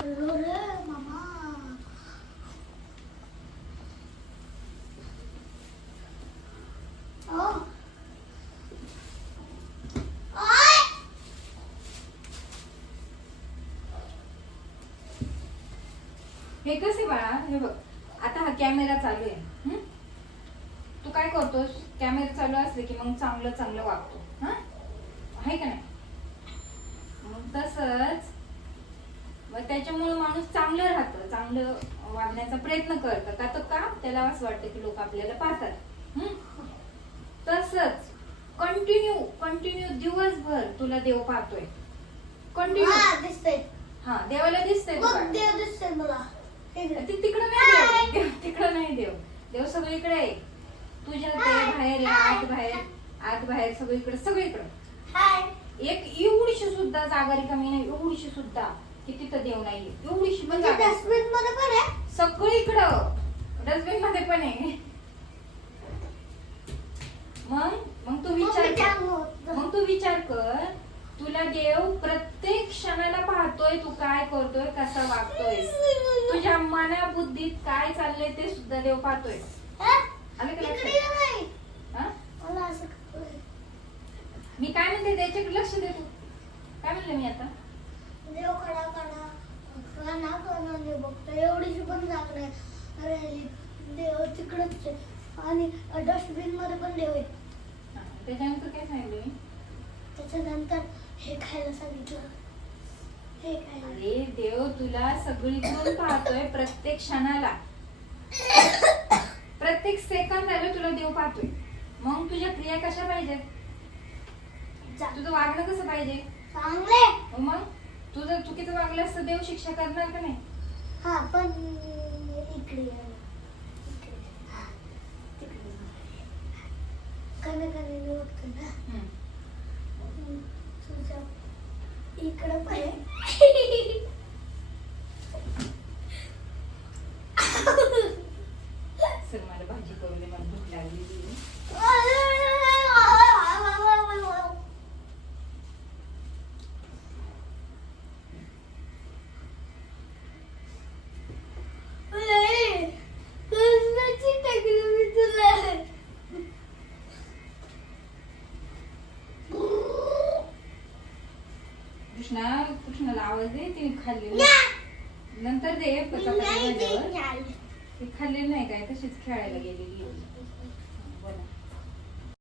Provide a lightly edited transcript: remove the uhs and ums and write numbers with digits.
हरलो रे मामा. हे कसे बाळा, हे बघ आता हा कॅमेरा चालू आहे. तू काय करतोस, कॅमेरा चालू असले की मग चांगलं चांगलं वागतो. हा आहे का नाही? मग तसंच मग त्याच्यामुळे माणूस चांगलं राहतं, चांगलं वागण्याचा प्रयत्न करतं. का तर का त्याला असं वाटतं की लोक आपल्याला पाहतात. तसंच कंटिन्यू दिवसभर तुला देव पाहतोय. कंटिन्यू दिसतंय. हा देवाला दिसतंय. देव दिसतंय मला. तिकडं नाही देव, तिकडं नाही देव. देव सगळीकडे आहे. तुझ्या ते बाहेर आत बाहेर सगळीकडे. एक एवढीशी सुद्धा जागा रिकामी नाही, एवढीशी सुद्धा की तिथं देव नाहीये. एवढीशी पण जागा डस्टबिन मध्ये पण आहे. सगळीकडं डस्टबिन मध्ये पण आहे. मग तू विचार कर, तुला देव प्रत्येक क्षणाला पाहतोय. तू काय करतोय, कसा वागतोय, तुझ्या मना बुद्धीत काय चाललंय ते सुद्धा देव पाहतोय. आलं का लक्षात? मी काय म्हणते त्याच्याकडे लक्ष दे. तू काय म्हणले मी आता? देव कडा बघतो. एवढीशी पण जागा नाही. अरे देव तिकडच आहे. आणि डस्टबिन मध्ये पण देव आहे. त्याच्यानंतर काय सांगितलं मी? त्याच्यानंतर हे खायला सांगितलं. अरे देव तुला सगळीकडून पाहतोय. प्रत्येक क्षणाला, प्रत्येक सेकंदाला तुला देव पाहतोय. मग तुझ्या क्रिया कशा पाहिजेत? तुझं वागणं कसं पाहिजे? चांगले. मग तुझं चुकीचं वागलं असतं देव शिक्षा करणार का नाही? हा पण इकडे कणे बघतो ना. तुझ्या इकडे पाय. सर मला भाजी करू दे, मला भूक लागली. कृष्णाला आवाज दे. तिने खाल्लेलं नंतर दे. ते खाल्लेलं नाही काय, तशीच खेळायला गेलेली.